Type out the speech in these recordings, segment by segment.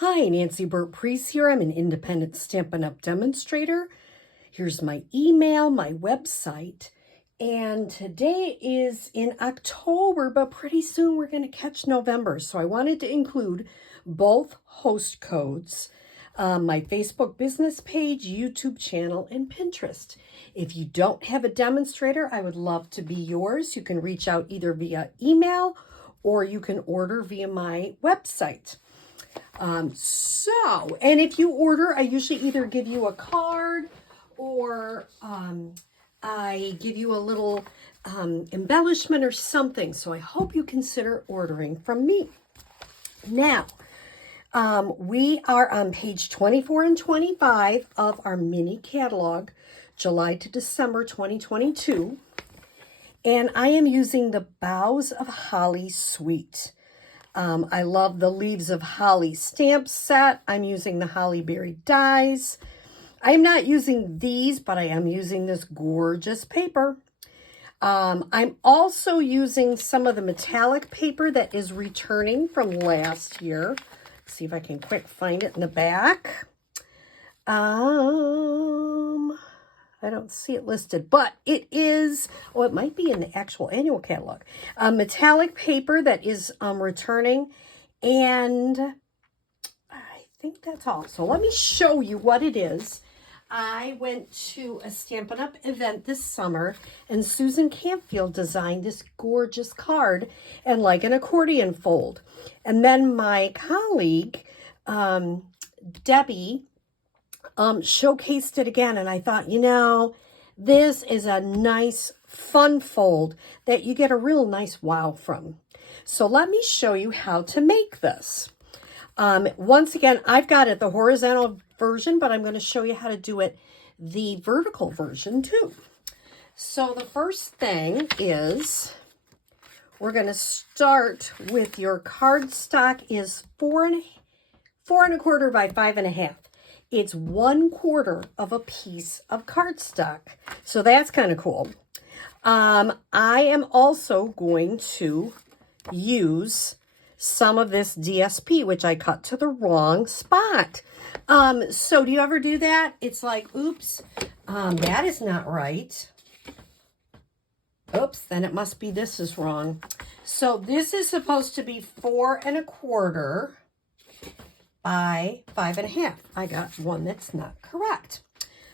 Hi, Nancy Burt-Preece here. I'm an independent Stampin' Up! Demonstrator. Here's my email, my website, and today is in October, but pretty soon we're going to catch November. So I wanted to include both host codes, my Facebook business page, YouTube channel, and Pinterest. If you don't have a demonstrator, I would love to be yours. You can reach out either via email or you can order via my website. And if you order, I usually either give you a card or I give you a little embellishment or something. So I hope you consider ordering from me. Now, we are on page 24 and 25 of our mini catalog, July to December 2022. And I am using the Boughs of Holly Suite. I love the Leaves of Holly stamp set. I'm using the Holly Berry dies. I'm not using these, but I am using this gorgeous paper. I'm also using some of the metallic paper that is returning from last year. Let's see if I can quick find it in the back. I don't see it listed, but it is, it might be in the actual annual catalog. Metallic paper that is returning, and I think that's all. So let me show you what it is. I went to a Stampin' Up! Event this summer, and Susan Campfield designed this gorgeous card and like an accordion fold. And then my colleague, Debbie, showcased it again, and I thought, this is a nice fun fold that you get a real nice wow from. So let me show you how to make this. Once again, I've got it the horizontal version, but I'm going to show you how to do it the vertical version too. So the first thing is we're going to start with your cardstock is 4¼ by 5½. It's 1/4 of a piece of cardstock. So that's kind of cool. I am also going to use some of this DSP, which I cut to the wrong spot. So do you ever do that? It's like, oops, that is not right. Oops, then it must be this is wrong. So this is supposed to be 4¼ by 5½. I got one that's not correct.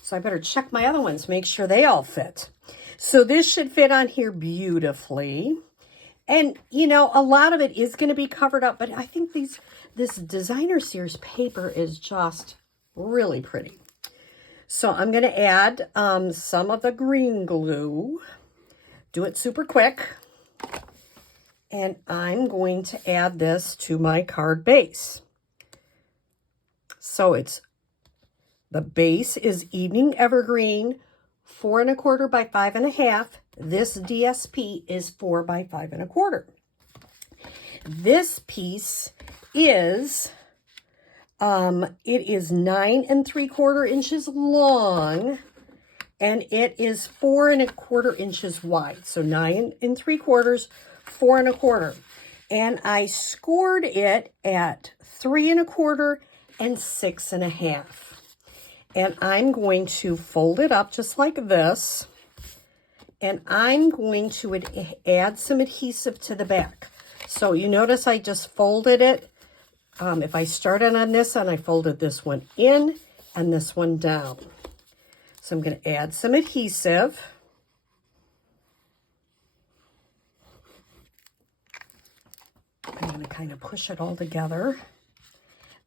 So I better check my other ones, make sure they all fit. So this should fit on here beautifully. And, a lot of it is going to be covered up, but I think this designer series paper is just really pretty. So I'm going to add some of the green glue. Do it super quick. And I'm going to add this to my card base. So the base is Evening Evergreen, 4¼ by 5½. This DSP is 4 by 5¼ This piece is, it is 9¾ inches long, and it is 4¼ inches wide. So 9¾ 4¼ and I scored it at 3¼ and 6½. And I'm going to fold it up just like this. And I'm going to add some adhesive to the back. So you notice I just folded it. If I started on this and I folded this one in and this one down. So I'm going to add some adhesive. I'm going to kind of push it all together.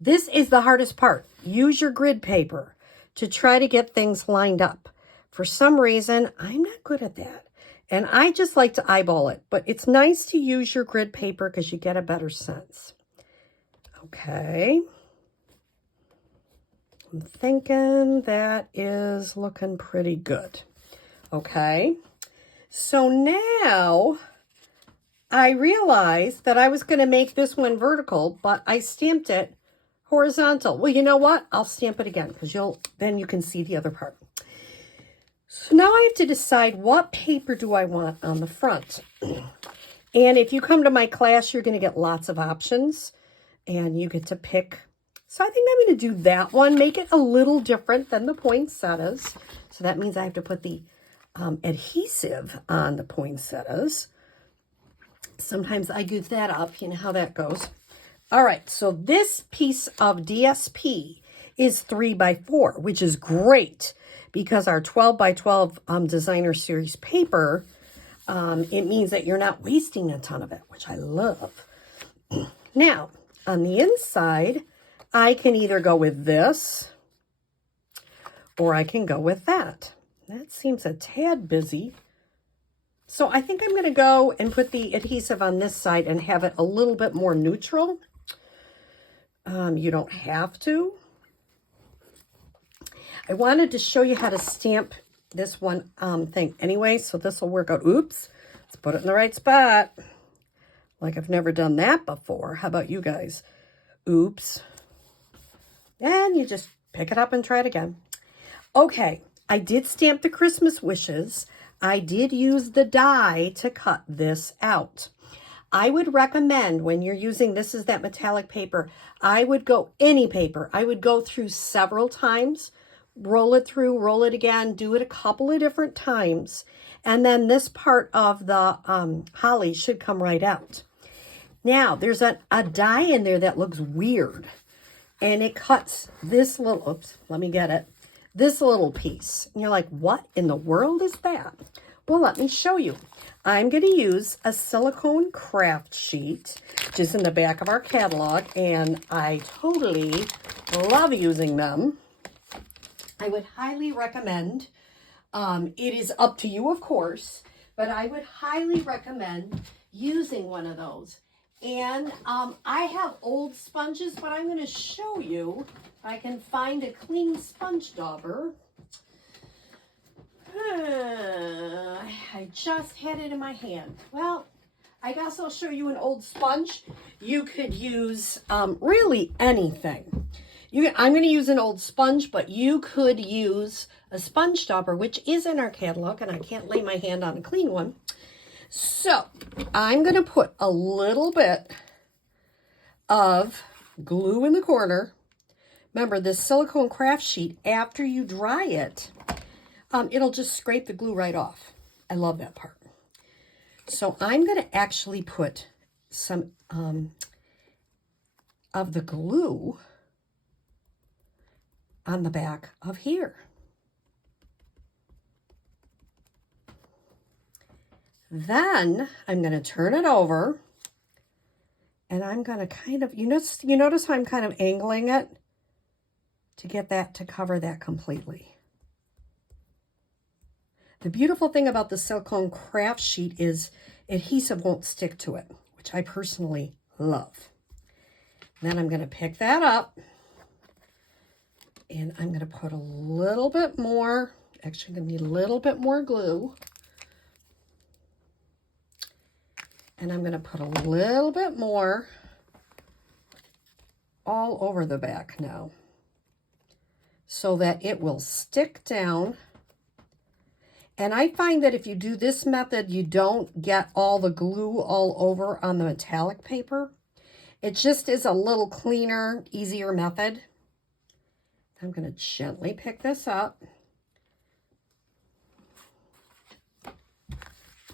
This is the hardest part. Use your grid paper to try to get things lined up. For some reason, I'm not good at that. And I just like to eyeball it. But it's nice to use your grid paper because you get a better sense. Okay. I'm thinking that is looking pretty good. Okay. So now I realized that I was going to make this one vertical, but I stamped it horizontal. Well, you know what? I'll stamp it again because then you can see the other part. So now I have to decide what paper do I want on the front. And if you come to my class, you're going to get lots of options and you get to pick So I think I'm going to do that one, make it a little different than the poinsettias. So that means I have to put the adhesive on the poinsettias. Sometimes I goof that up, you know how that goes. All right, so this piece of DSP is 3x4, which is great because our 12x12 designer series paper, it means that you're not wasting a ton of it, which I love. Now, on the inside, I can either go with this or I can go with that. That seems a tad busy. So I think I'm going to go and put the adhesive on this side and have it a little bit more neutral. You don't have to. I wanted to show you how to stamp this one thing anyway, so this will work out. Oops, let's put it in the right spot. Like I've never done that before. How about you guys? Oops. And you just pick it up and try it again. Okay, I did stamp the Christmas wishes. I did use the die to cut this out. I would recommend when you're using, this is that metallic paper, I would go, any paper, I would go through several times, roll it through, roll it again, do it a couple of different times, and then this part of the holly should come right out. Now, there's a die in there that looks weird, and it cuts this little, oops, let me get it, this little piece. And you're like, what in the world is that? Well, let me show you. I'm going to use a silicone craft sheet, which is in the back of our catalog, and I totally love using them. I would highly recommend, it is up to you, of course, but I would highly recommend using one of those. And I have old sponges, but I'm going to show you if I can find a clean sponge dauber. I just had it in my hand. Well, I guess I'll show you an old sponge. You could use really anything. I'm going to use an old sponge, but you could use a sponge dauber, which is in our catalog, and I can't lay my hand on a clean one. So I'm going to put a little bit of glue in the corner. Remember, this silicone craft sheet, after you dry it, it'll just scrape the glue right off. I love that part. So I'm going to actually put some of the glue on the back of here. Then I'm going to turn it over, and I'm going to kind of, you notice how I'm kind of angling it to get that to cover that completely. The beautiful thing about the silicone craft sheet is adhesive won't stick to it, which I personally love. Then I'm going to pick that up, and I'm going to put a little bit more, actually going to need a little bit more glue. And I'm going to put a little bit more all over the back now so that it will stick down. And I find that if you do this method, you don't get all the glue all over on the metallic paper. It just is a little cleaner, easier method. I'm going to gently pick this up.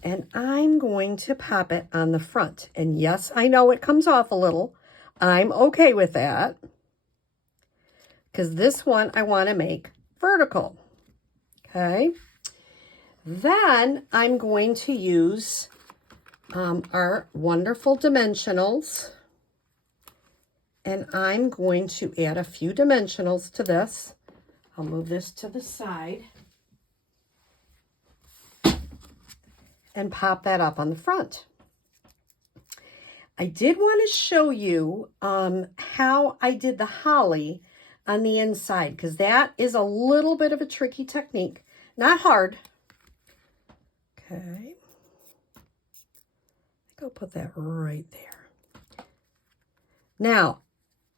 And I'm going to pop it on the front. And yes, I know it comes off a little. I'm okay with that, because this one I want to make vertical. Okay. Then I'm going to use our wonderful dimensionals. And I'm going to add a few dimensionals to this. I'll move this to the side. And pop that up on the front. I did want to show you how I did the holly on the inside, because that is a little bit of a tricky technique. Not hard. Okay. I think I'll put that right there. Now,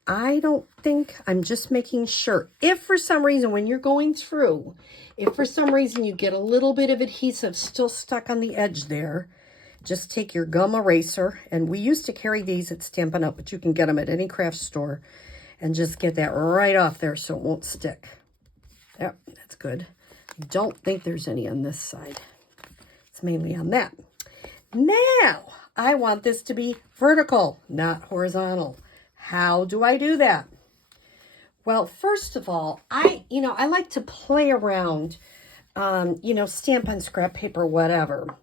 I don't think, I'm just making sure, if for some reason when you're going through, if for some reason you get a little bit of adhesive still stuck on the edge there, just take your gum eraser, and we used to carry these at Stampin' Up, but you can get them at any craft store, and just get that right off there so it won't stick. Yep, that's good. I don't think there's any on this side. It's mainly on that. Now, I want this to be vertical, not horizontal. How do I do that? Well, first of all, I like to play around, stamp on scrap paper, whatever.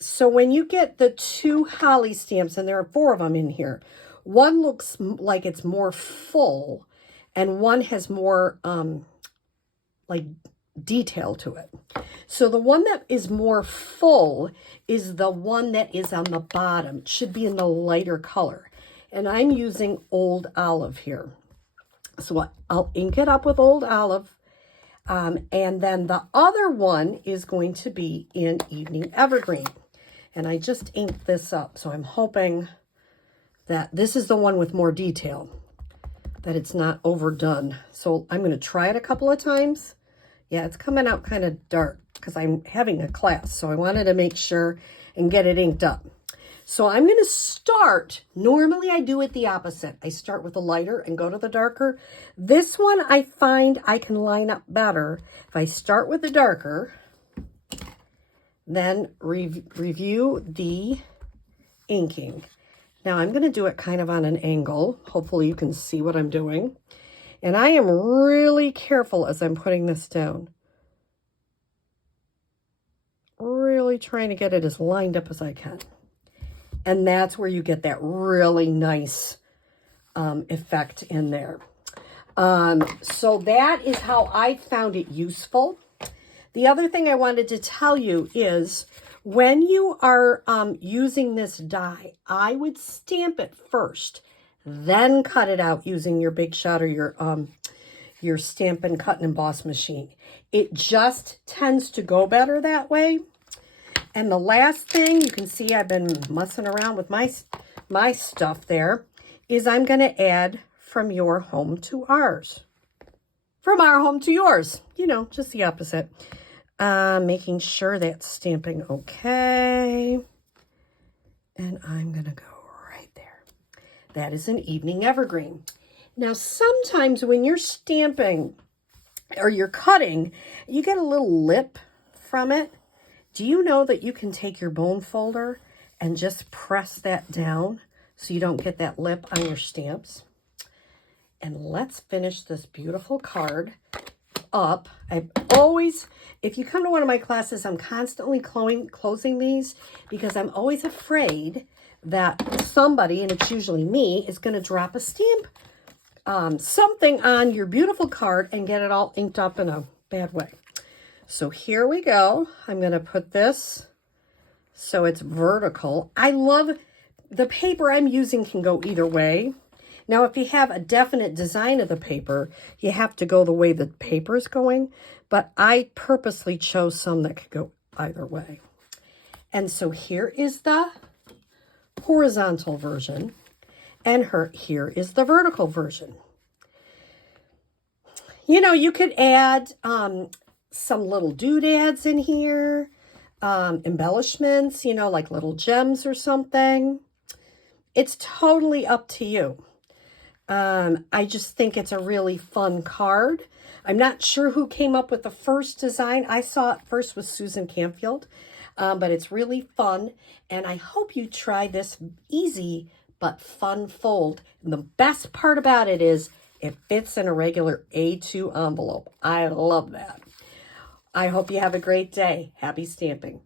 So when you get the 2 holly stamps, and there are 4 of them in here, one looks like it's more full, and one has more, like detail to it. So the one that is more full is the one that is on the bottom. It should be in the lighter color. And I'm using Old Olive here. So I'll ink it up with Old Olive. And then the other one is going to be in Evening Evergreen. And I just inked this up. So I'm hoping that this is the one with more detail, that it's not overdone. So I'm going to try it a couple of times. Yeah, it's coming out kind of dark because I'm having a class. So I wanted to make sure and get it inked up. So I'm going to start, normally I do it the opposite. I start with the lighter and go to the darker. This one I find I can line up better if I start with the darker, then review the inking. Now I'm going to do it kind of on an angle. Hopefully you can see what I'm doing. And I am really careful as I'm putting this down. Really trying to get it as lined up as I can. And that's where you get that really nice effect in there. So that is how I found it useful. The other thing I wanted to tell you is when you are using this die, I would stamp it first, then cut it out using your Big Shot or your Stampin' Cut and Emboss machine. It just tends to go better that way. And the last thing, you can see I've been messing around with my stuff there, is I'm going to add from your home to ours. From our home to yours. You know, just the opposite. Making sure that's stamping okay. And I'm going to go right there. That is an Evening Evergreen. Now, sometimes when you're stamping or you're cutting, you get a little lip from it. Do you know that you can take your bone folder and just press that down so you don't get that lip on your stamps? And let's finish this beautiful card up. I always, if you come to one of my classes, I'm constantly closing these because I'm always afraid that somebody, and it's usually me, is going to drop a stamp, something on your beautiful card and get it all inked up in a bad way. So here we go. I'm going to put this so it's vertical. I love the paper I'm using can go either way. Now, if you have a definite design of the paper, you have to go the way the paper is going. But I purposely chose some that could go either way. And so here is the horizontal version. And here is the vertical version. You know, you could add some little doodads in here, embellishments, you know, like little gems or something. It's totally up to you. I just think it's a really fun card. I'm not sure who came up with the first design. I saw it first with Susan Campfield, but it's really fun. And I hope you try this easy but fun fold. And the best part about it is it fits in a regular A2 envelope. I love that. I hope you have a great day. Happy stamping.